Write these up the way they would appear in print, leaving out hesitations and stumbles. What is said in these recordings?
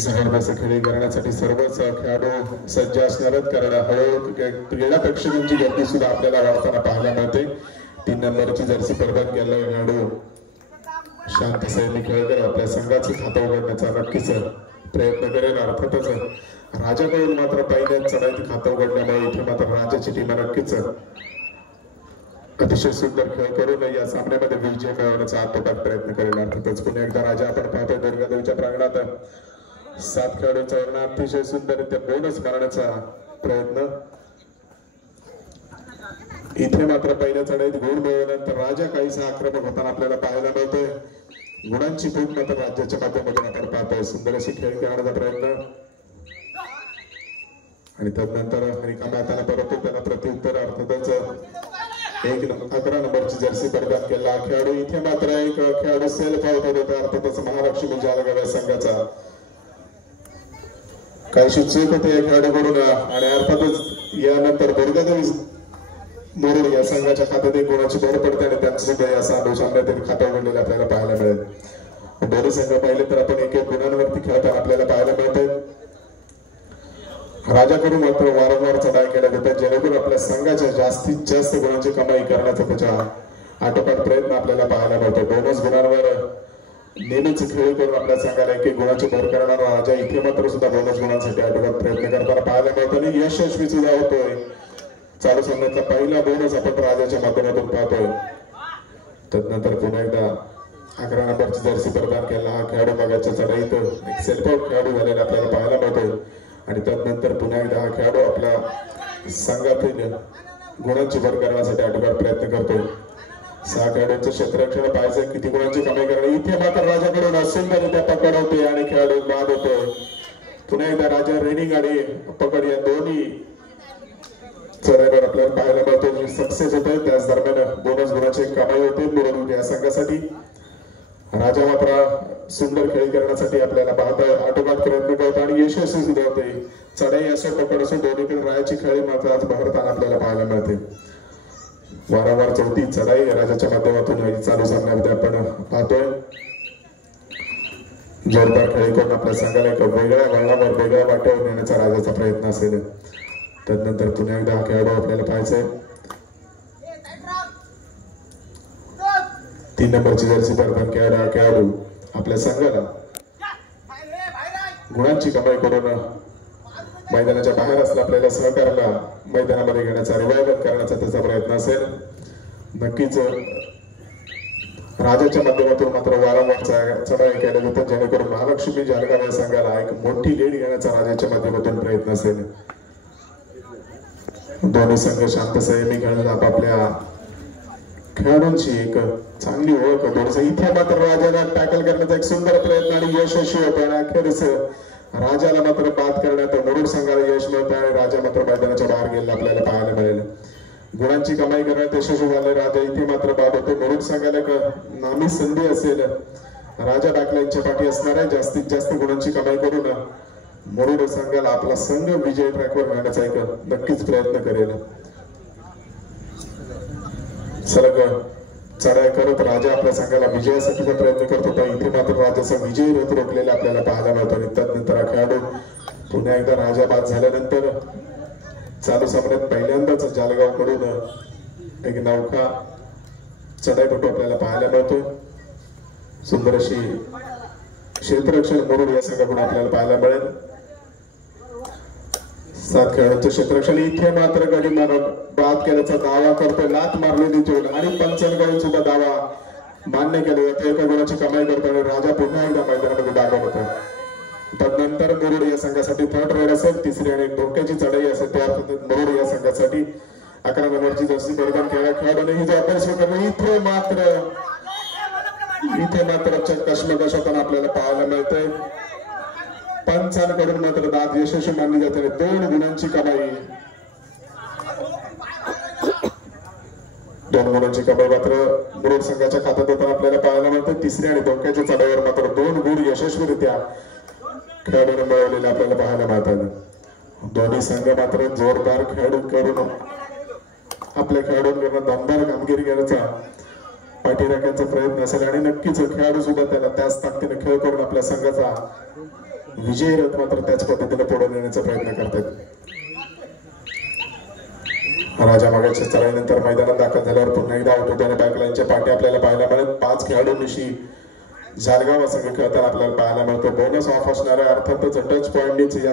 जबरदस्त खेळी करण्यासाठी सर्वच खेळाडू सज्ज असणारच, कारण हळूहळू क्रीडा प्रेक्षकांची गर्दी सुद्धा आपल्याला वाढताना पाहायला मिळते। 3 नंबरची जर्सी परिधान केलेला खेळाडू शांत सैनिक खेळकर आपल्या संघाचे खातं उघडण्याचा नक्कीच प्रयत्न करेल। अर्थातच राजाकडून मात्र पहिल्याच चढाईत खातं उघडल्यामुळे इथे मात्र राजाची टीम नक्कीच अतिशय सुंदर खेळ करून या सामन्यामध्ये विजय मिळवण्याचा आत्मसात प्रयत्न करेल। अर्थातच पुन्हा एकदा राजा आपण पाहतोय दुर्गादेवीच्या प्रांगणात 7 खेळाडूंचा वर्णन अतिशय सुंदररित्या बोनस मारण्याचा प्रयत्न। इथे मात्र पहिल्या चढाईत गुण मिळवल्यानंतर राजा काहीसा आक्रमक होताना आपल्याला पाहायला मिळतोय। गुणांची फूट मात्र राज्याच्या माध्यमातून आपण पाहतोय। सुंदर अशी खेळ करण्याचा प्रयत्न आणि तदनंतर रिकाम्या हाताने परत त्याला प्रत्युत्तर। अर्थातच 11 नंबरची जर्सी परिधान केला खेळाडू। इथे मात्र एक खेळाडू सेल्फ आउट होता, अर्थातच महालक्ष्मी जालगाव संघाचा काहीशी चूक होते या खेळाडूकडून आणि अर्थातच यानंतर दुर्गादेवी मोरुड या संघाच्या खात्यात एक गुणाची भर पडते आणि त्यांचं सुद्धा या सामन्यातील खातं उघडलेलं आपल्याला पाहायला मिळेल। दोन्ही संघ पाहिले तर आपण 1-1 गुणांवरती खेळताना आपल्याला पाहायला मिळते। राजाकडून मात्र वारंवार चढाई केल्या जातात जेणेकरून आपल्या संघाच्या जास्तीत जास्त गुणांची कमाई करण्याचा त्याच्या आटोकाट प्रयत्न आपल्याला पाहायला मिळतो। बोनस गुणांवर नेहमीच खेळ करून आपल्या संघाला 1-1 गुणाची भर करणारा राजा इथे मात्र सुद्धा बोनस गुणांसाठी आटोकाट प्रयत्न करताना पाहायला मिळतो आणि यशस्वी सुद्धा होतोय। चालू सामन्याचा पहिला बोनस आपण राजाच्या माध्यमातून पाहतोय। तदनंतर पुन्हा एकदा 11 नंबरची जर्सी परिधान केला हा खेळाडू मागाच्या चढाईत एक सेल्फ आउट खेळाडू झालेला आपल्याला पाहायला मिळतोय आणि तदनंतर पुन्हा एकदा हा खेळाडू आपल्या संघातील गुणांची भर करण्यासाठी आटोकाट प्रयत्न करतोय। 6 खेळाडूंचं क्षेत्ररक्षण पाहायचं किती गुणांची कमाई करणार। इथे मात्र राजाकडून सुंदररित्या पकड होते आणि खेळाडू बाद होतोय। पुन्हा एकदा राजा रेनिंग आणि पकड या दोन्ही चढाईवर आपल्याला पाहायला मिळतो सक्सेस होतोय। त्याच दरम्यान बोनस गुणाची कमाई होते मुरुड या संघासाठी। राजा मात्र सुंदर खेळी करण्यासाठी आपल्याला पाहता आटोकाट प्रयत्न करतो आणि यशस्वी सुद्धा होते। चढाई असो पकड असो दोन्हीकडे राजाची खेळी मात्र आज बहरताना आपल्याला पाहायला मिळते। वारंवार चौथी चढाई राजाच्या माध्यमातून चालू सामन्यामध्ये आपण पाहतोय। जोरदार खेळी करून आपल्या संघाला एक वेगळ्या वळणावर वेगळ्या वाटेवर नेण्याचा राजाचा प्रयत्न असेल। तदनंतर पुन्हा एकदा हा खेळाडू आपल्याला पाहायचंय 3 नंबरची जर्सी परिधान केलेला खेळाडू आपल्या संघाला गुणांची कमाई करून मैदानाच्या बाहेर असला आपल्याला सहकार्याला मैदानामध्ये घेण्याचा रिवायवल करण्याचा त्याचा प्रयत्न असेल। नक्कीच राजाच्या माध्यमातून मात्र वारंवार चढाई केल्या जातात जेणेकरून महालक्ष्मी जालगाव या संघाला एक मोठी लीड घेण्याचा राजाच्या माध्यमातून प्रयत्न असेल। दोन्ही संघ शांत संयमी खेळत आपापल्या खेळाडूंची एक चांगली ओळख होतो। इथे मात्र राजाला टॅकल करण्याचा एक सुंदर प्रयत्न आणि यशस्वी होतो आणि अखेरीस राजाला मात्र बाद करण्यात मुरुड संघाला यश मिळतं आणि राजा मात्र मैदानाच्या बाहेर गेलेला आपल्याला पाहायला मिळेल। गुणांची कमाई करण्यात यशस्वी झाले राजा इथे मात्र बाद होतो। मुरुड संघाला एक नामी संधी असेल राजा बॅकलाईनच्या पाठी असणार आहे। जास्तीत जास्त गुणांची कमाई करून मुरुड संघाला आपला संघ विजय ट्रॅकवर नेण्याचा एक नक्कीच प्रयत्न करेल। सलग चढाई करत राजा आपल्या संघाला विजयासाठीचा प्रयत्न करतो पण इथे मात्र राजाचा विजय रथ रोखलेला आपल्याला पाहायला मिळतो आणि तदनंतर हा खेळाडू पुन्हा एकदा राजा बाद झाल्यानंतर चालू सामन्यात पहिल्यांदाच जालगाव कडून एक नौका चढाईपटू आपल्याला पाहायला मिळतो। सुंदर अशी क्षेत्ररक्षण मुरुड या संघाकडून आपल्याला पाहायला मिळेल। 7 खेळाडूंचं क्षेत्ररक्षण इथे मात्र गडीमान बाद केल्याचा दावा करतोय। लात मारलेली जोड आणि पंचांकडून सुद्धा दावा मान्य केला जातो। एका गुणाची कमाई करताना राजा पुन्हा एकदा मैदानामध्ये दाखल होतो। तदनंतर मुरुड या संघासाठी थर्ड राईड असेल, तिसरी आणि डोक्याची चढाई असेल त्या मुरुड या संघासाठी 11 नंबरची जर्सी परिधान केलेल्या खेळाडूने ही जबाबदारी स्वीकारली। इथे मात्र कश्मकश होताना आपल्याला पाहायला मिळतंय। पंचांकडून मात्र दाद यशस्वी मानली जाते। 2 गुणांची कमाई 2 गुणांची कमाई मात्र मुरुड संघाच्या खात्यात होताना आपल्याला पाहायला मिळते। तिसरी आणि डोक्याच्या चढाईवर मात्र 2 गुण यशस्वीरित्या खेळाडूने मिळवलेले आपल्याला पाहायला मिळतात। दोन्ही संघ मात्र जोरदार खेळ करून आपल्या खेळाडूंकडून दमदार कामगिरी करण्याचा पाठीराख्यांचा प्रयत्न असेल आणि नक्कीच खेळाडू सुद्धा त्याला त्याच ताकदीने खेळ करून आपल्या संघाचा विजयी रथ मात्र त्याच पद्धतीने पुढे नेण्याचा प्रयत्न करतात. राजा मागाच्या चढाईनंतर मैदानात दाखल झाल्यावर पुन्हा एकदा आउट आणि बॅकलाईनच्या पाठी आपल्याला पाहायला मिळेल. 5 खेळाडूंशी जालगाव संघ खेळताना आपल्याला पाहायला मिळतो. बोनस ऑफ असणाऱ्या अर्थातच टच पॉइंटनीच या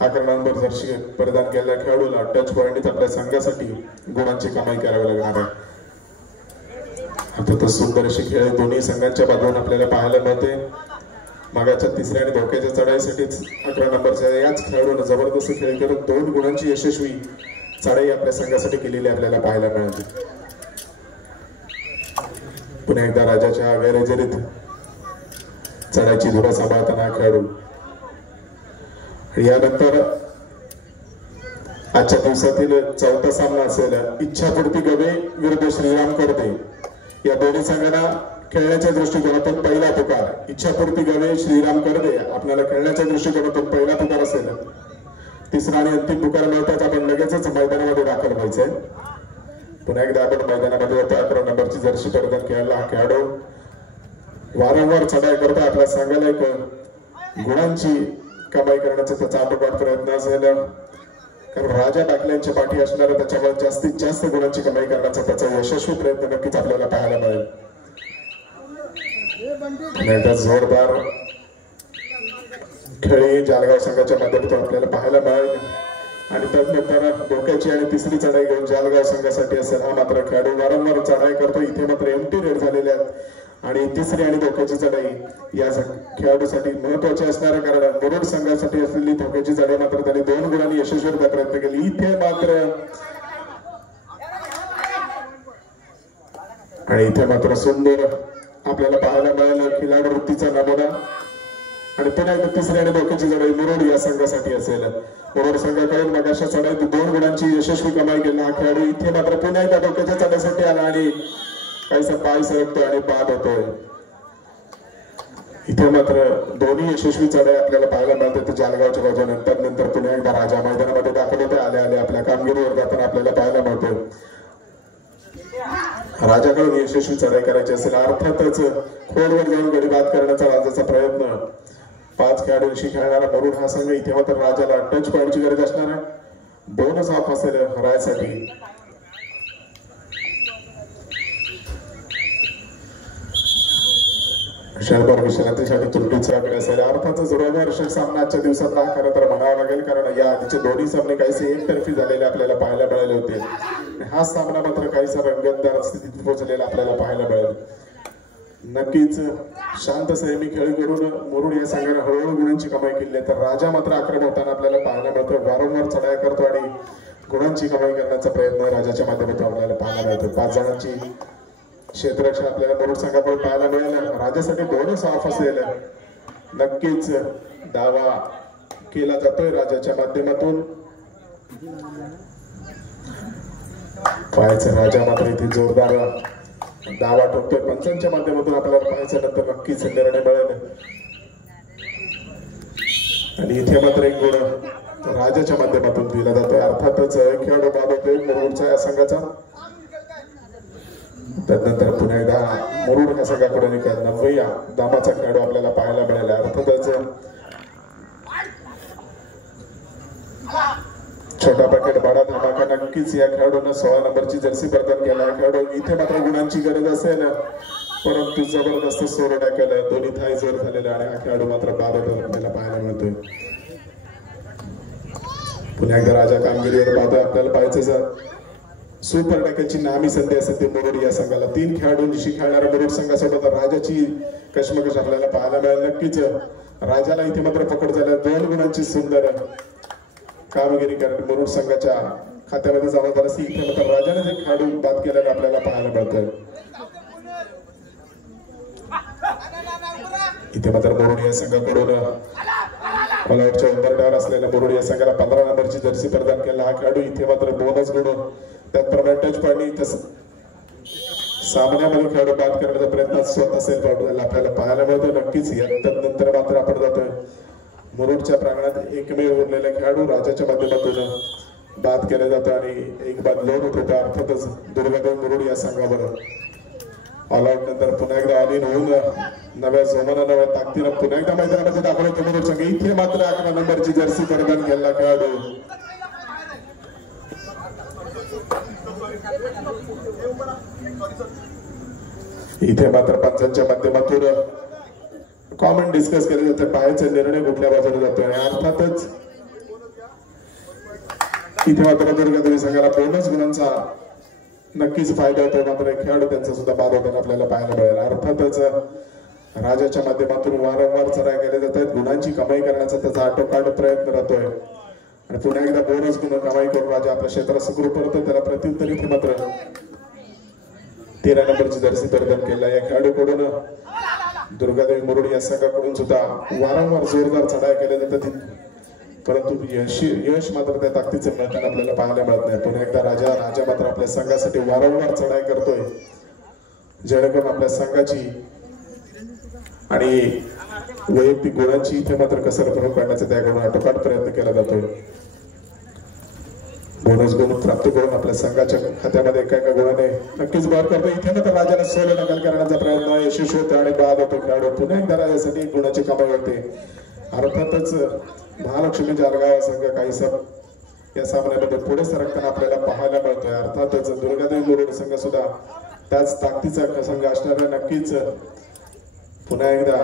11 नंबर जर्सी परिधान केलेल्या खेळाडूला टच पॉइंटनीच आपल्या संघासाठी गुणांची कमाई करावी लागणार आहे. अर्थातच सुंदर अशी खेळ दोन्ही संघांच्या बाजूने आपल्याला पाहायला मिळते. मागाच्या तिसऱ्या आणि धोक्याच्या चढाईसाठीच 11 नंबरच्या याच खेळाडूने जबरदस्त खेळ करत 2 गुणांची यशस्वी चढाई आपल्या संघासाठी केलेली आपल्याला पाहायला मिळते. पुन्हा एकदा राजाच्या गैरहजेरीत चढाईची धुरा सांभाळताना खेळाडू. यानंतर आजच्या दिवसातील 4था सामना असेल इच्छापूर्ती गवे विरुद्ध श्रीराम करते. या दोन्ही संघांना खेळण्याच्या दृष्टिकोनातून पहिला पुकार. इच्छापूर्ती गवे श्रीराम करते आपल्याला खेळण्याच्या दृष्टिकोनातून पहिला पुकार असेल. तिसरा आणि अंतिम पुकार मिळताच आपण लगेचच मैदानामध्ये दाखल व्हायचंय. पुन्हा एकदा आपण मैदानामध्ये 11 नंबरची जर्सी परिधान केलेला हा खेळाडू वारंवार चढाई करता आपल्या संघाला एक गुणांची कमाई करण्याचा त्याचा आटोकाट प्रयत्न असेल. कारण राजा टाकल्यांच्या पाठी असणारा त्याच्यावर जास्तीत जास्त गुणांची कमाई करण्याचा त्याचा यशस्वी प्रयत्न नक्कीच आपल्याला पाहायला मिळेल. जोरदार खेळी जालगाव संघाच्या माध्यमातून आपल्याला पाहायला मिळेल. आणि त्यानंतर धोक्याची आणि तिसरी चढाई घेऊन जालगाव संघासाठी असेल. हा मात्र खेळाडू वारंवार चढाई करतो. इथे मात्र एमटी रेड झालेले आहेत आणि तिसरी आणि धोक्याची चढाई या खेळाडूसाठी महत्वाची असणार आहे. कारण मुरुड संघासाठी असलेली धोक्याची चढाई मात्र त्यांनी 2 गुणांनी यशस्वीरित्या प्रयत्न केली. इथे मात्र सुंदर आपल्याला पाहायला मिळालं खिलाडू वृत्तीचा नमुना. आणि पुन्हा एकदा तिसरी आणि धोक्याची चढाई मुरुड या संघासाठी असेल. मुरुड संघाकडून मगाशा चढाईत 2 गुणांची यशस्वी कमाई केली हा खेळाडू. इथे मात्र पुन्हा एकदा धोक्याच्या चढाईसाठी आला आणि काहीसा पाय सरकतोय आणि बाद होतोय. इथे मात्र दोन्ही यशस्वी चढाई आपल्याला पाहायला मिळतात जालगावच्या बाजूनंतर. नंतर पुन्हा एकदा राजा मैदानामध्ये दाखल होते. आले आपल्या कामगिरीवर जाताना आपल्याला पाहायला मिळतो. राजाकडून यशस्वी चढाई करायची असेल अर्थातच खोडवर जाऊन गडी बाद करण्याचा राजाचा प्रयत्न. 5 खेळाडूंशी खेळणारा मुरुड हा संघ. इथे मात्र राजाला टच पॉइंटची गरज असणार आहे. बोनस ऑफ असेल हरायसाठी. शहरभर विश्रांतीसाठी त्रुटीचा असेल. अर्थातच रोमहर्षक सामना आजच्या दिवसात हा खरं तर म्हणावा लागेल. कारण या आधीचे दोन्ही सामने काहीसे एकतर्फी झालेले आपल्याला पाहायला मिळाले होते. हा सामना मात्र काहीसा रंगतदार स्थितीत पोहोचलेला आपल्याला पाहायला मिळेल. नक्कीच शांत संयमी खेळ करून मुरुड या संघाने हळूहळू गुणांची कमाई केली. तर राजा मात्र आक्रमक होताना आपल्याला पाहायला मिळतो. वारंवार चढाई करतो आणि गुणांची कमाई करण्याचा प्रयत्न राजाच्या माध्यमातून आपल्याला पाहायला मिळतो. 5 जणांची क्षेत्ररक्षण आपल्याला मुरुड संघाकडून पाहायला मिळेल. राजासाठी बोनस ऑफ असेल. नक्कीच दावा केला जातोय राजाच्या माध्यमातून. पाहायचं राजा मात्र इथे जोरदार दावा ठोकतोय. पंचांच्या माध्यमातून आपल्याला पाहायचं नंतर नक्कीच निर्णय मिळेल. आणि इथे मात्र एक गुण राजाच्या माध्यमातून दिला जातोय. अर्थातच खेळाडू बाद होतोय मुरुडचा या संघाचा. त्यानंतर पुन्हा एकदा मुरुड ह्या संघाकडून एक 90 दामाचा खेळाडू आपल्याला पाहायला मिळाला. अर्थातच छोटा पॅकेट बाडा धमाका नक्कीच या खेळाडूंना 16 नंबरची जर्सी प्रदान केला. खेळाडू इथे मात्र गुणांची गरज असेल परंतु जबरदस्त सोर टाकलं. दोन्ही थाय जोर झालेला आणि हा खेळाडू मात्र बाद होतो आपल्याला पाहायला मिळतोय. पुन्हा एकदा राजा कामगिरीवर बाद आपल्याला पाहायचं. सुपर टाकायची नामी संधी असेल ते मुरुड या संघाला. 3 खेळाडूंशी खेळणाऱ्या मुरुड संघासोबत राजाची कशमकश आपल्याला पाहायला मिळेल. नक्कीच राजाला इथे मात्र पकड झाल्या. 2 गुणांची सुंदर कामगिरी करत मुरुड संघाच्या खात्यामध्ये जबाबदार असते. इथे मात्र राजाने जे खेळाडू बाद केल्याने आपल्याला पाहायला मिळतं. इथे मात्र मुरुड या संघाकडून ऑलआउटच्या उंबरठ्यावर असलेल्या मुरुड या संघाला 15 नंबरची जर्सी प्रदान केला हा खेळाडू. इथे मात्र बोनस गुण त्याचप्रमाणे टच पॉइंट सामन्यामध्ये खेळाडू बाद करण्याचा प्रयत्न स्वतः सेल्फ आउट आपल्याला पाहायला मिळतो. नक्कीच त्यानंतर मात्र आपण जातोय मुरुडच्या प्रांगणात एकमेव उरलेला खेळाडू राजाच्या माध्यमातून बाद केला जातो आणि एक बाद लोन होत होता. अर्थातच दुर्गादेव मुरुड या संघावर ऑल आउट नंतर पुन्हा एकदा ऑल इन होऊन नव्या जोमाना नव्या ताकदीनं पुन्हा एकदा मैदानामध्ये दाखवलं तुम्ही संघ. इथे मात्र 11 नंबरची जर्सी परिधान केलेला खेळाडू इथे मात्र पंचांच्या माध्यमातून कॉमन डिस्कस केले जाते, पायाचे निर्णय कुठल्या बाजूला जातोय. आणि अर्थातच इथे मात्र दुर्गादेवी संघाला बोनस गुणांचा नक्कीच फायदा होतो. मात्र खेळाडू त्यांचा सुद्धा बाद होताना आपल्याला पाहायला मिळेल. अर्थातच राजाच्या माध्यमातून वारंवार चढाई केल्या जात आहेत, गुणांची कमाई करण्याचा त्याचा आटोकाट प्रयत्न राहतोय. आणि पुन्हा एकदा बोनस गुण कमाई करून राजा आपल्या क्षेत्रात सुखरूप करतो. त्याला प्रत्युत्तर इथे मात्र 13 नंबरची जर्सी परिधान केला या खेळाडूकडून दुर्गादेवी मुरुड या संघाकडून सुद्धा वारंवार जोरदार चढाई केल्या जातात, परंतु यश मात्र त्या ताकदीचं मिळताना आपल्याला पाहायला मिळत नाही. पुन्हा एकदा राजा मात्र आपल्या संघासाठी वारंवार चढाई करतोय, जेणेकरून आपल्या संघाची आणि वैयक्तिक गुणांची इथे मात्र कसर भरून काढण्याचा त्याकडून आटोकाट प्रयत्न केला जातोय. बोनस गुण प्राप्त करून आपल्या संघाच्या खात्यामध्ये एका गुणाने नक्कीच भर करतो. इथे मात्र राजाला सोलो नकल करण्याचा प्रयत्न यशस्वी होतो आणि बाद होतो खेळाडू. पुन्हा एकदा राजासाठी गुणाची कमाई होते. अर्थातच महालक्ष्मी जालगाव संघ काहीसा या सामन्यामध्ये पुढे सरकताना आपल्याला पाहायला मिळतोय. अर्थातच दुर्गादेवी मुरुड संघ सुद्धा त्याच ताकदीचा संघ असणारा नक्कीच पुन्हा एकदा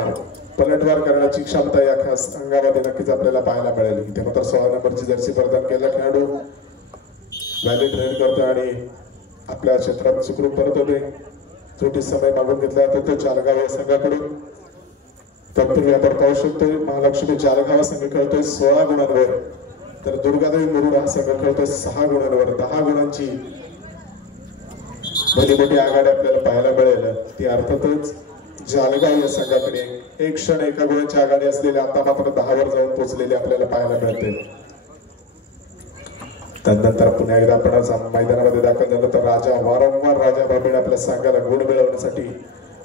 पलटवार करण्याची क्षमता या खास संघामध्ये नक्कीच आपल्याला पाहायला मिळेल. इथे मात्र 16 नंबरची जर्सी प्रदान केला खेळाडू व्हॅली ट्रेन करतो आणि आपल्या क्षेत्रात सुखरूप परत होते. त्रुटी समय मागून घेतला जातो तो जालगाव या संघाकडून. तत्पूर्वी आपण पाहू शकतो महालक्ष्मी जालगाव संघ खेळतोय 16 गुणांवर, तर दुर्गादेवी मुरुड हा संघ खेळतोय 6 गुणांवर. 10 गुणांची भली मोठी आघाडी आपल्याला पाहायला मिळेल. ती अर्थातच जालगाव या संघाकडे एक क्षण एका गुणांची आघाडी असलेली आता मात्र 10 वर जाऊन पोहोचलेली आपल्याला पाहायला मिळते. त्यानंतर पुन्हा एकदा आपण मैदानामध्ये दाखल झालो तर राजा बाबीण आपल्या संघाला गुण मिळवण्यासाठी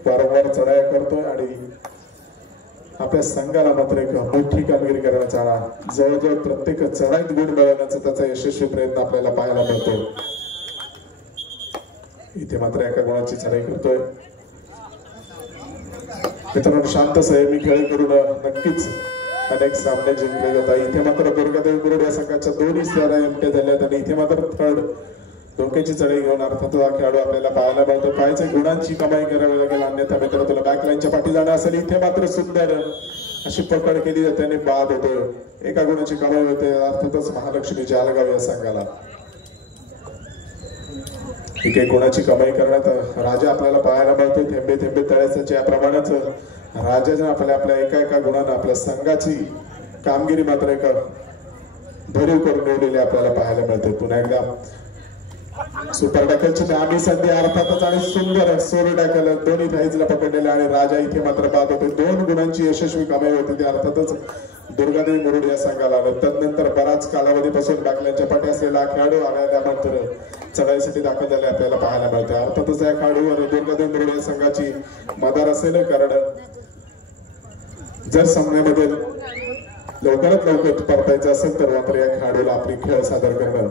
वारंवार चढाया करतोय आणि आपल्या संघाला मात्र एक मोठी कामगिरी करण्याचा जवळजवळ प्रत्येक चढाईत गुण मिळवण्याचा त्याचा यशस्वी प्रयत्न आपल्याला पाहायला मिळतो. इथे मात्र एका गुणाची चढाई करतोय. मित्रांनो शांत संयमी खेळ करून नक्कीच अनेक सामने जिंकले जातात. इथे मात्र दुर्गादेवी मुरुड या संघाच्या दोन्ही सेरा एमटे झाल्यात आणि इथे मात्र थर्ड डोक्याची चढाई घेऊन अर्थात हा खेळाडू आपल्याला पाहायला मिळतो. पायाच्या गुणांची कमाई करावी लागेल, अन्यथा मित्र तुला बॅकलाईनच्या पाठी जाणं असेल. इथे मात्र सुंदर अशी पकड केली जाते आणि बाद होतो. एका गुणाची कमाई होते अर्थातच महालक्ष्मी जालगाव या संघाला. एक गुणाची कमाई करण्यात राजा आपल्याला पाहायला मिळतो. थेंबे थेंबे तळ्याचे याप्रमाणेच राजाने आपल्या एका गुणानं आपल्या संघाची कामगिरी मात्र एक भरीव करून ठेवलेली आपल्याला पाहायला मिळते. पुन्हा एकदा सुपर टॅकलची नामी संधी अर्थातच आणि सुंदर सोलो टॅकल दोन्ही थाईजला पकडलेले आणि राजा इथे मात्र बाद होते. 2 गुणांची यशस्वी कमाई होती ती अर्थातच दुर्गादेवी मुरुड या संघाला. त्यानंतर बराच कालावधीपासून बॅकलाईनच्या पाठी असलेला खेळाडू आणि त्यानंतर चढाईसाठी दाखल झाले आपल्याला पाहायला मिळते. अर्थातच या खेळाडूवर दुर्गादेवी मुरुड या संघाची मदार असेल, कारण जर सामन्यामध्ये लवकरात लवकर परतायचं असेल तर मात्र या खेळाडूला आपली खेळ सादर करणं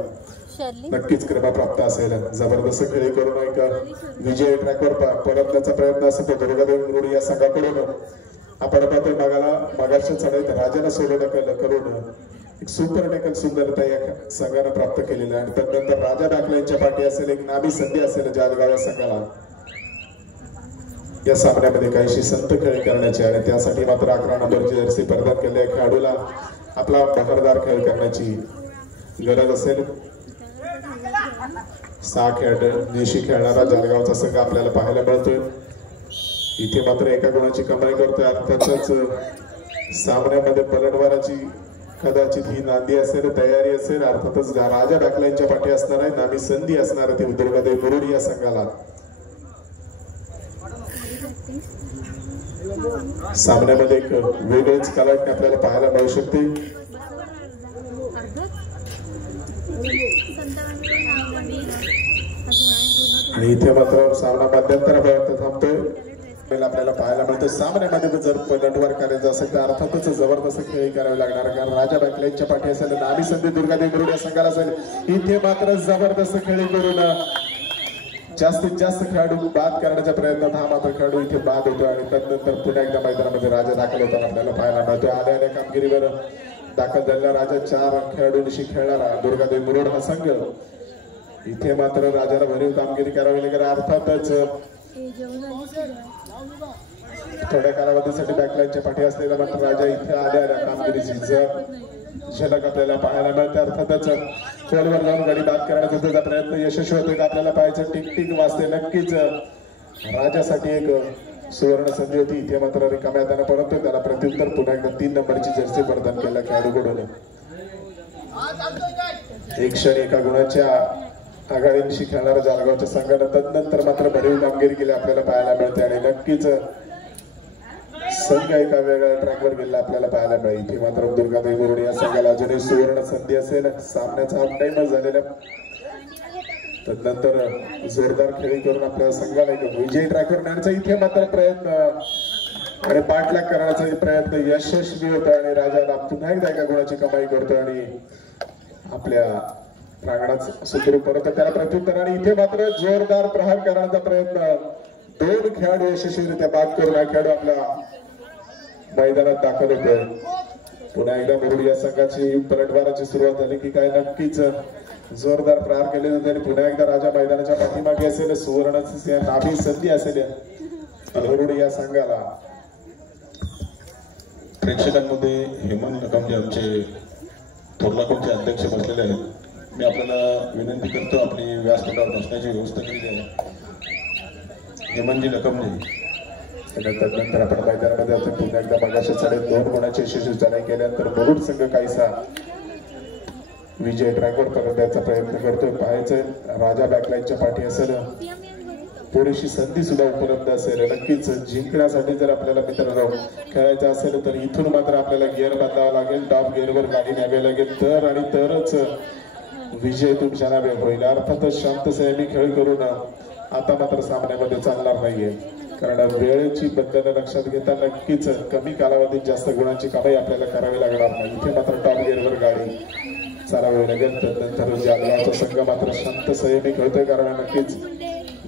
नक्कीच कृपा प्राप्त असेल. जबरदस्त खेळी करून एक विजय ट्रॅकवर परतण्याचा प्रयत्न असेल तर दुर्गादेवी मुरुड या संघाकडून आपण पाहतोय. मागाच्या चढाईत राजाला सोलो टॅकल करून एक सुपर टॅकल सुंदरता या संघानं प्राप्त केलेला आहे. आणि त्यानंतर राजा बॅकलाईनच्या पाठी असेल, एक नामी संधी असेल जालगाव या संघाला या सामन्यामध्ये काहीशी संत खेळ करण्याची आणि त्यासाठी मात्र 11 नंबरची जर्सी प्रदान केलेल्या खेळाडूला आपला बहारदार खेळ करण्याची गरज असेल. 6 खेळाडूंशी खेळणारा जालगावचा संघ आपल्याला पाहायला मिळतोय. इथे मात्र एका गुणाची कमाई करतोय. अर्थातच सामन्यामध्ये पलटवाराची कदाचित ही नांदी असेल, तयारी असेल. अर्थातच राजा बॅकलाईनच्या पाठी असणार आहे, नामी संधी असणार आहे ती दुर्गादेवी मुरुड या संघाला. सामन्यामध्ये एक वेगळीच कलाटणी आपल्याला पाहायला मिळू शकते. आणि इथे मात्र सामना मध्यंतरापर्यंत थांबतोय आपल्याला पाहायला मिळतो. सामन्यामध्ये जर पलटवार करायचं असेल तर अर्थातच जबरदस्त खेळी करावी लागणार, कारण राजा बॅकलाईनच्या पाठी असेल, नामी संधी दुर्गादेवी मुरुड या संघाला असेल. इथे मात्र जबरदस्त खेळी करून जास्तीत जास्त खेळाडू बाद करण्याचा प्रयत्न हा मात्र खेळाडू इथे बाद होतो आणि त्यानंतर पुन्हा एकदा मैदानामध्ये राजा दाखल होताना आपल्याला पाहायला मिळतो. आल्या कामगिरीवर दाखल झालेला राजा 4 खेळाडूंशी खेळणारा दुर्गादेवी मुरुड हा संघ इथे मात्र राजाला भरीव कामगिरी करावी लागेल. अर्थातच थोड्या कालावधीसाठी बॅकलाईनच्या पाठी असलेला मात्र राजा इथे आल्या कामगिरीची झलक आपल्याला पाहायला मिळते. अर्थातच खोलवर जाऊन गाडी बाद करण्याचा त्याचा प्रयत्न यशस्वी होतोय का आपल्याला पाहायचं. टिक टिक वाजते. नक्कीच राजासाठी एक सुवर्ण संधी होती. इथे मात्र रिकाम्या हाताने परंतु त्याला प्रत्युत्तर पुन्हा एकदा 3 नंबरची जर्सी प्रदान केला खेळाडूकडून. एक क्षण एका गुणाच्या आघाडीशी खेळणारा जालगावच्या संघानं तदनंतर मात्र भरीव कामगिरी केली आपल्याला पाहायला मिळते आणि नक्कीच संघ एका वेगळ्या ट्रॅकवर गेला आपल्याला पाहायला मिळेल. इथे मात्र दुर्गादेवी मुरुड या संघाला अजूनही सुवर्ण संधी असेल. सामन्याचा हाफ टाइमच झालेला तदनंतर जोरदार खेळी करून आपल्या संघाला एक विजयी ट्रॅकवर नेण्याचा इथे मात्र प्रयत्न आणि पाठलाग करण्याचा प्रयत्न यशस्वी होता आणि राजा पुन्हा एकदा एका गुणाची कमाई करतो आणि आपल्या प्रांगणात सुखरूप परत त्याला प्रत्युत्तर आणि इथे मात्र जोरदार प्रहार करण्याचा प्रयत्न. 2 खेळाडू यशस्वीरित्या बाद करून हा खेळाडू आपल्या मैदानात दाखल होतोय. पुन्हा एकदा मुरुड या संघाची पलटवाराची सुरुवात झाली की काय नक्कीच जोरदार प्रहार केले जाते आणि पुन्हा एकदा राजा मैदानाच्या पाठीमागे असेल. सुवर्णाची नाभी संधी असेल मुरुड या संघाला. प्रेक्षकांमध्ये हेमंत लकमजे आमचे थोरलाकोटचे अध्यक्ष बसलेले आहेत. मी आपल्याला विनंती करतो आपली व्यासपीठावर बसण्याची व्यवस्था केली आहे. हेमंतजी लकमजे त्यानंतर आपण मैदानामध्ये आपण पुन्हा एकदा मगाशी 2.5 गुणाची यशस्वी चढाई केल्यानंतर मुरुड संघ काहीसा विजय ट्रॅकवर परत याचा प्रयत्न करतोय. पाहायचं राजा बॅकलाईनच्या पाठी असेल. पुरेशी संधी सुद्धा उपलब्ध असेल. नक्कीच जिंकण्यासाठी जर आपल्याला मित्रांनो खेळायचं असेल तर इथून मात्र आपल्याला गिअर बदलावा लागेल. टॉप गिअरवर गाडी न्यावी लागेल तर आणि तरच विजय तुमच्या नावे होईल. अर्थातच शांत संयमी खेळ करून आता मात्र सामन्यामध्ये चालणार नाहीये कारण वेळेची बंधनं लक्षात घेता नक्कीच कमी कालावधीत जास्त गुणांची कमाई आपल्याला करावी लागणार नाही. इथे मात्र टॉप गिअरवर गाडी चालवावी लागेल. त्यानंतर जालगावचा संघ मात्र शांत संयमी खेळतोय कारण नक्कीच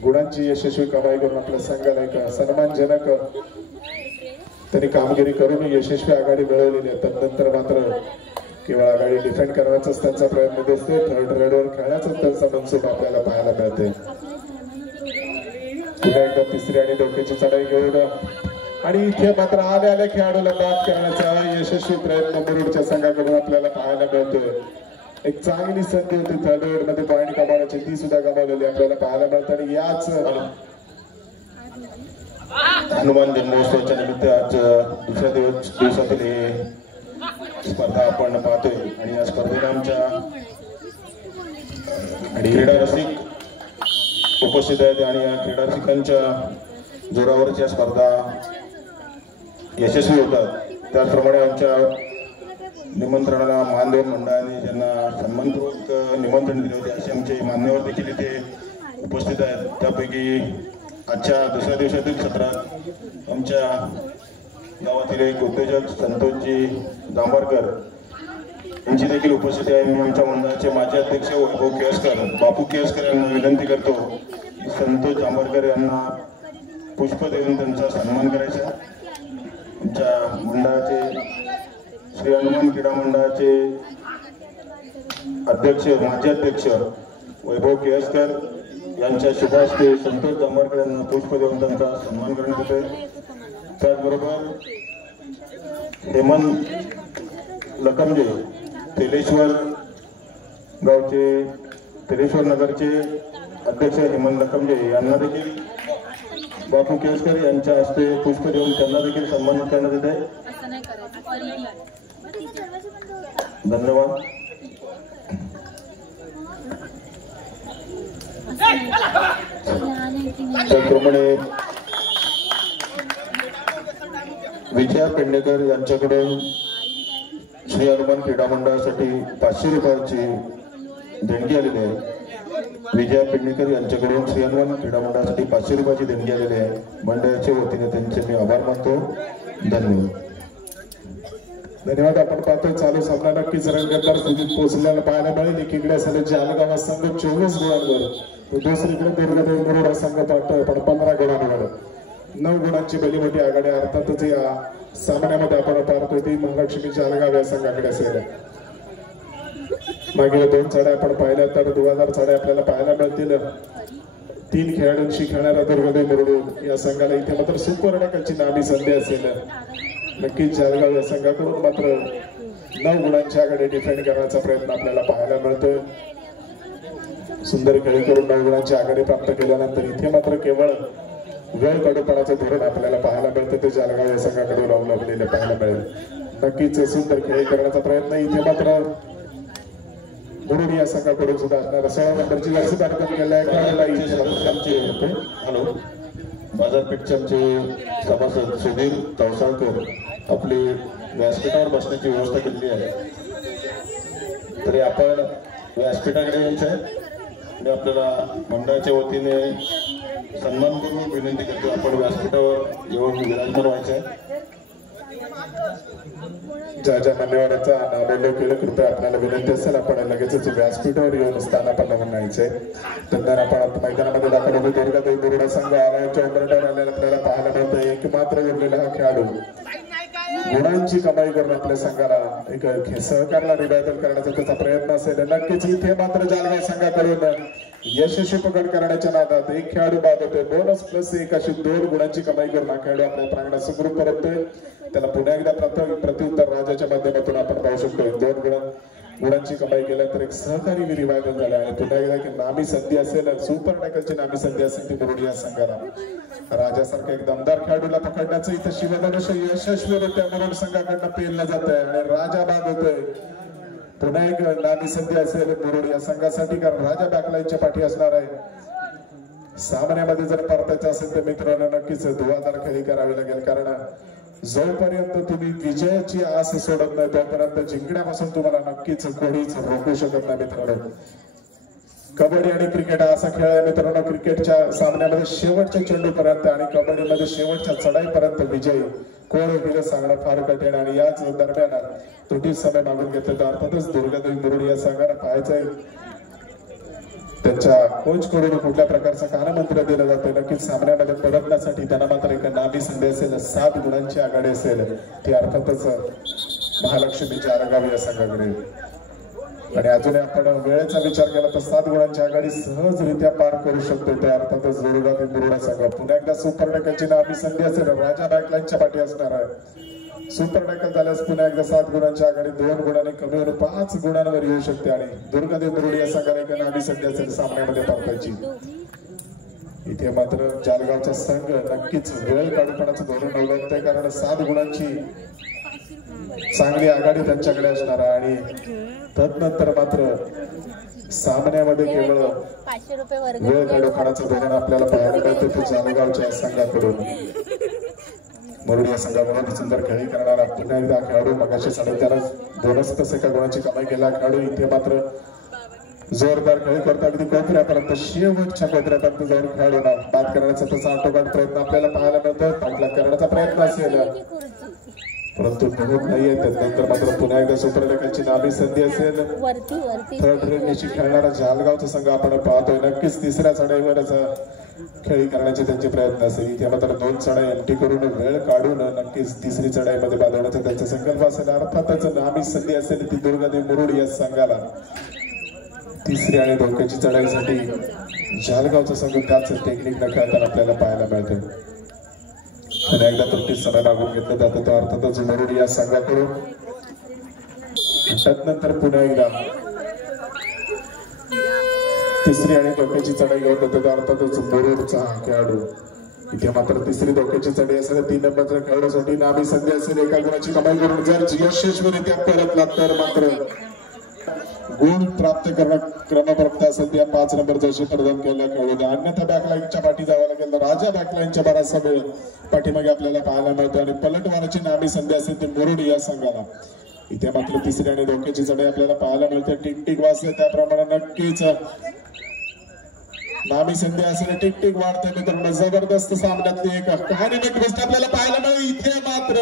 गुणांची यशस्वी कमाई करून आपल्या संघाला एक सन्मानजनक त्यांनी कामगिरी करून यशस्वी आघाडी मिळवलेली आहे. त्यानंतर मात्र केवळ आघाडी डिफेंड करण्याचाच त्यांचा प्रयत्न दिसतोय. थर्ड रेडवर खेळण्याचा त्यांचा मनसूब आपल्याला पाहायला मिळते. पुन्हा एकदा तिसरी आणि डोक्याची चढाई घेऊन आणि इथे मात्र आल्या खेळाडूला बाद करण्याचा यशस्वी प्रयत्न मुरुडच्या संघाकडून आपल्याला पाहायला मिळतोय. एक चांगली संधी होती थर्ड रेड मध्ये पॉईंट कमावण्याची ती सुद्धा गमावलेली आपल्याला पाहायला मिळते आणि याच हनुमान जन्मोत्सवाच्या निमित्त आज दुसऱ्या दिवसातील हे स्पर्धा आपण पाहतोय आणि या स्पर्धेला आमच्या क्रीडा रसिक उपस्थित आहेत आणि या क्रीडा रसिकांच्या जोरावरच्या स्पर्धा यशस्वी होतात. त्याचप्रमाणे आमच्या निमंत्रणाला मानदेव मंडळाने ज्यांना सन्मानपूर्वक निमंत्रण दिले होते असे आमचे मान्यवर देखील इथे उपस्थित आहेत. त्यापैकी आजच्या दुसऱ्या दिवसातील सत्रात आमच्या गावातील एक उद्योजक संतोषजी जांभरकर यांची देखील उपस्थिती आहे. मी आमच्या मंडळाचे माजी अध्यक्ष वैभव केळसकर बापू केळसकर यांना विनंती करतो की संतोष जांभरकर यांना पुष्प देऊन त्यांचा सन्मान करायचा. आमच्या मंडळाचे श्री हनुमान क्रीडा मंडळाचे अध्यक्ष माजी अध्यक्ष वैभव केळसकर यांच्या शुभ हस्ते संतोष जांभरकर यांना पुष्प देऊन त्यांचा सन्मान करण्यात येतोय. त्याचबरोबर हेमंत लकमजे तेलेश्वर गावचे तेलेश्वर नगरचे अध्यक्ष हेमंत लकमजे यांना देखील बापू केळसकर यांच्या हस्ते पुष्प देऊन त्यांना देखील सन्मानित करण्यात येत आहे. धन्यवाद. त्याचप्रमाणे विजया पेडणेकर यांच्याकडून श्री हनुमान क्रीडा मंडळासाठी 500 रुपयाची देणगी आलेली आहे. विजया पेडणेकर यांच्याकडून श्री हनुमान क्रीडा मंडळासाठी 500 रुपयाची देणगी आलेली आहे. मंडळाच्या वतीने त्यांचे मी आभार मानतो. धन्यवाद. धन्यवाद. आपण पाहतोय चालू सामना नक्कीच रंगतदार स्थितीत पोहोचलेला पाहायला मिळेल. एकीकडे असेल जालगाव संघ 24 गुणांवर दुसरीकडे दुर्गादेवी मुरुड संघ पाहतोय पण 15 गुणांवर 9 गुणांची भली मोठी आघाडी अर्थातच या सामन्यामध्ये आपण पाहतोय ती महालक्ष्मी जालगाव या संघाकडे असेल. मागील 2 चढ्या आपण पाहिल्या तर 2000 चढ्या आपल्याला पाहायला मिळतील. 3 खेळाडूंशी खेळणारा दुर्गादेवी मुरुड या संघाला इथे मात्र सुपर डॅकलची नामी संधी असेल. नक्कीच जालगाव या संघाकडून मात्र 9 गुणांची आघाडी डिफेंड करण्याचा प्रयत्न आपल्याला पाहायला मिळतोय. सुंदर खेळी करून 9 गुणांची आघाडी प्राप्त केल्यानंतर इथे मात्र केवळ वेळ कडूपणाचं धोरण आपल्याला पाहायला मिळतं ते जालगाव या संघाकडून अवलंबलेले पाहायला मिळेल. नक्कीच सुंदर खेळी करण्याचा प्रयत्न इथे मात्र मुरुड या संघाकडून सुद्धा असणार. 16 नंबरची जर्सी धारण केल्या हॅलो बाजारपेठचे आमचे सभासद सुधीर तवसाळकर आपली व्यासपीठावर बसण्याची व्यवस्था केलेली आहे. तरी आपण व्यासपीठाकडे यायचं आहे आणि आपल्याला मंडळाच्या वतीने सन्मान करून विनंती करतो आपण व्यासपीठावर येऊन विराजमान व्हायचं आहे. ज्या ज्या मान्यवरांचा नामोल्लेख केलं कृपया आपल्याला विनंती असेल आपण लगेचच व्यासपीठावर येऊन स्थानापन्न म्हणायचंय. नंतर आपण मैदानामध्ये दाखल होतो. दुर्गादेवी मुरुड संघ आलायच्या उंबरठ्यावर आलेला आपल्याला पाहायला मिळतं. एक मात्र उरलेला हा खेळाडू गुणांची कमाई करून आपल्या संघाला एक सहकारला रिवायवल करण्याचा त्याचा प्रयत्न असेल. नक्कीच इथे मात्र जालगाव संघाकडून यशस्वी पकड करण्याच्या नादात एक खेळाडू बाद होतोय. बोनस प्लस 1 अशी 2 गुणांची कमाई करून हा खेळाडू आपल्या प्रांगणात सुखरूप परततोय. त्याला पुन्हा एकदा प्रत्युत्तर राजाच्या माध्यमातून आपण पाहू शकतो. 2 गुणांची कमाई केल्यानंतर एक सहकारी रिवायवल झाला आणि पुन्हा एकदा की नामी संधी असेल सुपर टॅकलची नामी संधी असेल ती मुरुड या संघाला. राजासारखा एक दमदार खेळाडूला पकडण्याचं इथं शिवधनुष्य यशस्वीरित्या मुरुड संघाकडनं पेललं जात आहे आणि राजा बाद होतोय. पुन्हा एक नामी संधी असेल मुरुड या संघासाठी कारण राजा बॅकलाईनच्या पाठी असणार आहे. सामन्यामध्ये जर परतायचं असेल तर मित्रांनो नक्कीच धुवाधार खेळी करावी लागेल कारण जोपर्यंत तुम्ही विजयाची आस सोडत नाही तोपर्यंत जिंकण्यापासून तुम्हाला नक्कीच कोणीच रोखू शकत नाही मित्रांनो. कबड्डी आणि क्रिकेट हा असा खेळ आहे मित्रांनो. क्रिकेटच्या सामन्यामध्ये शेवटच्या चेंडूपर्यंत आणि कबड्डीमध्ये शेवटच्या चढाईपर्यंत विजयी कोण होईल सांगणं फार कठीण आणि याच दरम्यान त्रुटी समय मागून घेतले तर अर्थातच दुर्गादेवी मुरुड या संघाला पाहायचंय त्यांच्या कोच कडून कुठल्या प्रकारचं कानमंत्र दिलं जातं. नक्कीच सामन्यामध्ये परतण्यासाठी त्यांना मात्र एक नामी संधी असेल 7 गुणांची आघाडी असेल ती अर्थातच महालक्ष्मी जालगाव या संघाकडे. आणि अजूनही आपण वेळेचा विचार केला तर 7 गुणांची आघाडी सहजरित्या पार करू शकतो ते अर्थातच दुर्गादेवी मुरुड संघ. पुन्हा एकदा सुपर टॅकलची नामी संधी असेल राजा बॅकलाईनच्या पाठी असणार आहे. सुपर टॅकल झाल्यास पुन्हा एकदा 7 गुणांची आघाडी 2 गुणांनी कमी होऊन 5 गुणांवर येऊ शकते आणि दुर्गादेवी मुरुड या संघाला एक नामी संधी असेल सामन्यामध्ये परतायची. इथे मात्र जालगावचा संघ नक्कीच वेळ काढूपणाचं धोरण अवलंबतंय कारण 7 गुणांची चांगली आघाडी त्यांच्याकडे असणार आहे आणि तदनंतर मात्र सामन्यामध्ये केवळ वेळ काढूपणाचं धोरण आपल्याला पाहायला मिळतं ते जालगावच्या संघाकडून. मुरुड या संघाकडून सुंदर खेळी करणारा पुन्हा एकदा खेळाडू मगाशी 4.5 बोनस प्लस 1 गुणांची कमाई केला खेळाडू इथे मात्र जोरदार खेळी करतो. अगदी कोपऱ्यापर्यंत शेवटच्या कोपऱ्यापर्यंत जाऊन खेळाडूंना बाद करण्याचा तसा आटोकाट प्रयत्न आपल्याला पाहायला मिळतो. ताटला करण्याचा प्रयत्न असेल परंतु होत नाहीये. त्यानंतर मात्र पुन्हा एकदा सुपर टॅकलची नामी संधी असेल. थर्ड रेडनेशी खेळणारा जालगावचा संघ आपण पाहतोय. नक्कीच 3ऱ्या चढाईवरच खेळी करण्याचे त्यांचे प्रयत्न असेल. इथे मात्र 2 चढाई एमटी करून वेळ काढून नक्कीच 3री चढाईमध्ये बांधवण्याचा त्यांचा संकल्प असेल. अर्थातच नामी संधी असेल ती दुर्गादेवी मुरुड या संघाला. 3री आणि धोक्याची चढाईसाठी जालगावचा संघ त्याच टेक्निक न खेळताना आपल्याला पाहायला मिळतो. पुन्हा एकदा त्रुटी समय मागून घेतलं जातं तो अर्थातच मुरुड या संघाकडून. त्यानंतर पुन्हा एकदा 3री आणि धोक्याची चढाई घेऊन जातो अर्थातच मुरुडचा खेळाडू. इथे मात्र 3री धोक्याची चढाई असेल 3 नंबरच्या खेळाडूसाठी नामी संधी असेल 1 गुणाची कमाई करून जर यशस्वीरित्या परतला तर मात्र गुण प्राप्त करणं क्रमप्राप्त असेल त्या 5 नंबर जशी प्रदान केल्या खेळाडूने. अन्यथा बॅकलाईनच्या पाठी जावं लागेल तर राजा बॅकलाईनच्या बराचसा वेळ पाठीमागे आपल्याला पाहायला मिळतो आणि पलटवाराची नामी संधी असेल ती मुरुड या संघाला. इथे मात्र 3री आणि धोक्याची चढाई आपल्याला पाहायला मिळते. टिकटिक वाजते त्याप्रमाणे नक्कीच नामी संधी असेल टिकटिक वाढते मित्रांनो. जबरदस्त सामन्यातली एक कहाणी गोष्ट आपल्याला पाहायला मिळेल. इथे मात्र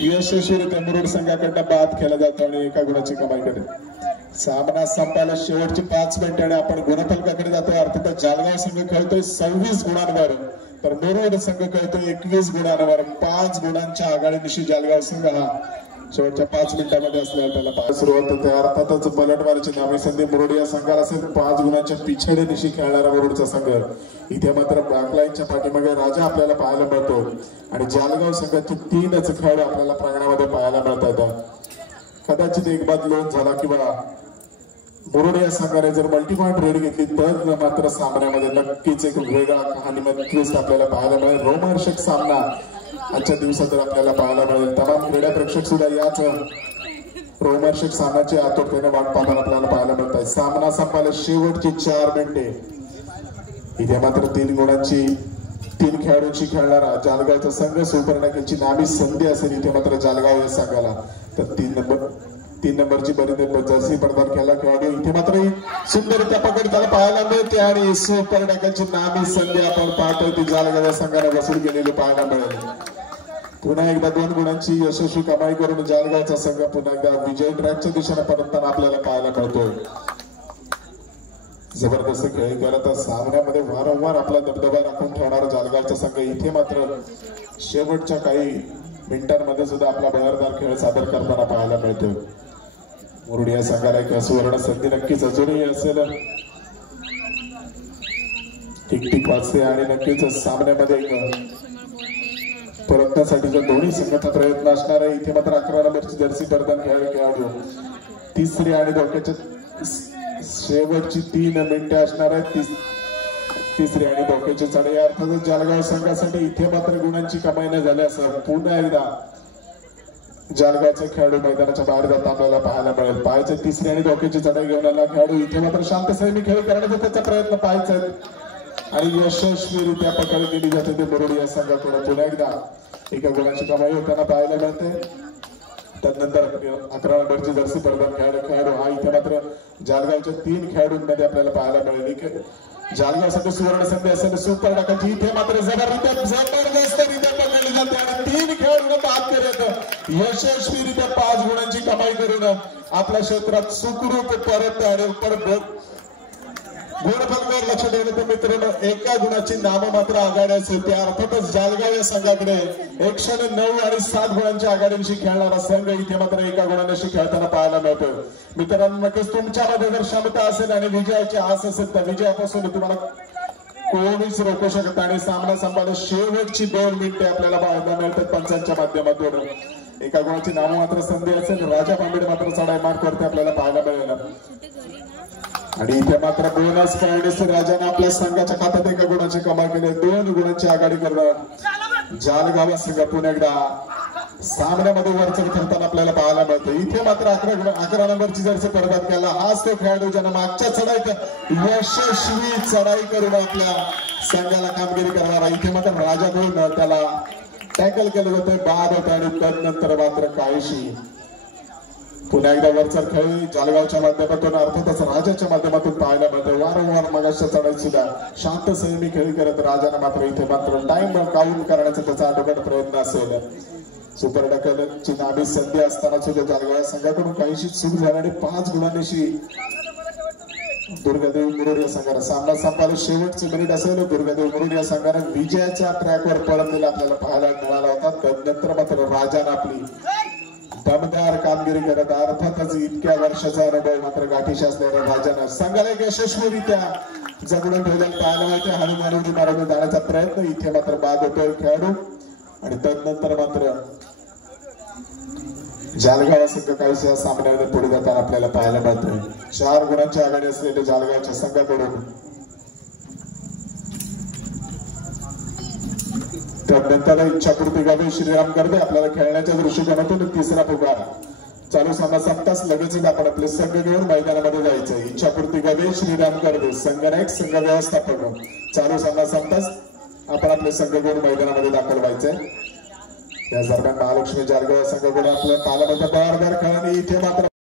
यशस्वीरित्या मुरुड संघाकडनं बाद केला जातो आणि 1 गुणाची कमाई करते. सामना संपायला शेवटची 5 मिनिटे आणि आपण गुणफलकाकडे जातोय. अर्थातच जालगाव संघ खेळतोय 26 गुणांवर, तर मुरुड संघ खेळतोय 21 गुणांवर. 5 गुणांच्या आघाडीनिशी जालगाव संघ हा शेवटच्या 5 मिनिटांमध्ये असल्यावर त्याला सुरुवात होते. अर्थातच पलटवारची नामी संधी मुरुड या संघाला असेल. 5 गुणांच्या पिछेडीनिशी खेळणारा मुरुडचा संघ. इथे मात्र बॅकलाईनच्या पाठीमागे राजा आपल्याला पाहायला मिळतो आणि जालगाव संघाचे 3च खेळाडू आपल्याला प्रांगणामध्ये पाहायला मिळतात. कदाचित एक बाद लोन झाला किंवा मुरुड या संघाने जर मल्टीपॉइंट रेड घेतली तर मात्र सामन्यामध्ये नक्कीच एक वेगळा कहाणीमध्ये ट्विस्ट आपल्याला पाहायला मिळेल. रोमहर्षक सामना आजच्या दिवसात आपल्याला पाहायला मिळेल. तमाम क्रीडा प्रेक्षक सुद्धा याच रोमहर्षक सामन्याची आतुरतेने वाट पाहताना आपल्याला पाहायला मिळत आहे. सामना संपायला शेवटची 4 मिनिटे. इथे मात्र 3 गुणांची 3 खेळाडूंची खेळणारा जालगावचा संघ सुपर्णकेची नामी संधी असेल. इथे मात्र जालगाव या संघाला तर 3 नंबरची जर्सी प्रदान केला खेळाडू. इथे मात्र सुंदररित्या पकड त्याला पाहायला मिळते आणि सुपर्णकेची नामी संधी आपण पाहतोय ती जालगाव या संघाने वसूल केलेली पाहायला मिळेल. पुन्हा एकदा 2 गुणांची यशस्वी कमाई करून जालगावचा संघ पुन्हा एकदा विजय ट्रॅकच्या दिशेने परतताना आपल्याला पाहायला मिळतोय. जबरदस्त खेळ करत सामन्यामध्ये वारंवार आपला दबदबा राखून ठेवणारा जालगावचा संघ इथे मात्र शेवटच्या काही मिनिटांमध्ये सुद्धा आपला बहरदार खेळ सादर करताना पाहायला मिळतोय. मुरुड या संघाला एक सुवर्ण संधी नक्कीच अजूनही असेल. ठीक वाजते आणि नक्कीच सामन्यामध्ये परतण्यासाठीचा दोन्ही संघाचा प्रयत्न असणार आहे. इथे मात्र 11 नंबरची जर्सी प्रदान खेळाडू तिसरी आणि धोक्याच्या शेवटची 3 मिनिटे असणार आहेत. तिसरी आणि धोक्याची चढाई. अर्थातच जालगाव संघासाठी इथे मात्र गुणांची कमाई न झाल्यास पुन्हा एकदा जालगावचे खेळाडू मैदानाच्या बाहेर जाता आपल्याला पाहायला मिळेल. पाहायचे तिसरी आणि धोक्याची चढाई घेऊन आला खेळाडू. इथे मात्र शांत संयमी खेळ करण्याचा त्याचा प्रयत्न पाहायचा आणि यशस्वीरित्या पकड केली जाते ते मुरुड या संघाकडून. पुन्हा एकदा एका गुणाची कमाई होताना पाहायला मिळते. त्यानंतर 11 नंबरची जर्सी प्रदान खेळाडू हा इथे मात्र जालगावच्या 3 खेळाडूंमध्ये आपल्याला पाहायला मिळेल. जालगावसाठी सुवर्ण संधी असेल सुपर टाकायची. इथे मात्र जबरदस्तरित्या पकडली जाते आणि 3 खेळाडूंना बाद करत यशस्वीरित्या 5 गुणांची कमाई करून आपल्या क्षेत्रात सुखरूप परत आणि गुणफलकावर लक्ष ठेवलं तर मित्रांनो एका गुणाची नाममात्र आघाडी असेल. त्या अर्थातच जालगाव या संघाकडे 109 आणि 7 गुणांच्या आघाडीशी खेळणारा संघ इथे मात्र एका गुणांशी खेळताना पाहायला मिळतो. मित्रांनो नक्कीच तुमच्यामध्ये जर क्षमता असेल आणि विजयाची आस असेल तर विजयापासून तुम्हाला कोणीच रोखू शकत आणि सामना संपायला शेवटची 2 मिनिटे आपल्याला पाहायला मिळतात पंचांच्या माध्यमातून. एका गुणाची नाममात्र संधी असेल. राजा पांबेड मात्र चढाई मार्क वरती आपल्याला पाहायला मिळेल आणि इथे मात्र बोनस पॉइंट राजाने आपल्या संघाच्या खात्यात एका गुणाची कमाई केली. 2 गुणांची आघाडी करणं जालगाव संघ पुन्हा एकदा सामन्यामध्ये वरचढ खेळताना आपल्याला पाहायला मिळतं. इथे मात्र 11 नंबरची जर्सी प्रदान केला. हाच तो खेळाडू ज्यानं मागच्या चढाईत यशस्वी चढाई करून आपल्या संघाला कामगिरी करणारा. इथे मात्र राजाकडून त्याला टॅकल केलं जातं, बाद होतं आणि त्यानंतर मात्र काहीशी पुन्हा एकदा वरचढ खेळ जालगावच्या माध्यमातून अर्थातच राजाच्या माध्यमातून पाहायला मिळतं. वारंवार मगाच्या चढाईत सुद्धा शांत संयमी खेळ करत राजाने मात्र इथे मात्र टाइम काउंट करण्याचा त्याचा आटोकाट प्रयत्न असेल. सुपर टॅकलची नामी संधी असताना सुद्धा जालगाव संघाकडून काहीशी चूक झाली आणि 5 गुणांनी दुर्गादेव मुरुड या संघाला सामना संपायला शेवटचे मिनिट असेल. दुर्गादेव मुरुड या संघाने विजयाच्या ट्रॅकवर पळवलेला आपल्याला पाहायला मिळाला होता. त्यानंतर मात्र राजाने आपली दमदार कामगिरी करत अर्थातच इतक्या वर्षाचा अनुभव मात्र गाठीशी असलेल्या राजाने संघाला एक यशस्वीरित्या जगडून ठेवलेलं पाहायला मिळते. हनुमान मार्गाने जाण्याचा प्रयत्न इथे मात्र बाद होतोय खेळाडू आणि त्यानंतर मात्र जालगाव संघ काहीशा सामन्यामध्ये पुढे जाताना आपल्याला पाहायला मिळतोय. 4 गुणांची आघाडी असलेल्या जालगावच्या संघाकडून त्यानंतर इच्छापूर्ती गावी श्रीराम गर्दे आपल्याला खेळण्याच्या दृष्टिकोनातून 3रा पुकार. चालू सामना संपताच लगेचच आपण आपले संघ घेऊन मैदानामध्ये जायचं. इच्छापूर्ती गावी श्रीराम गर्दे संघनायक संघ व्यवस्थापक. चालू सामना संपताच आपण आपले संघ घेऊन मैदानामध्ये दाखल व्हायचंय. या दरम्यान महालक्ष्मी जालगाव संघाकडे आपल्या पालकांचा बहारदार खेळाने इथे मात्र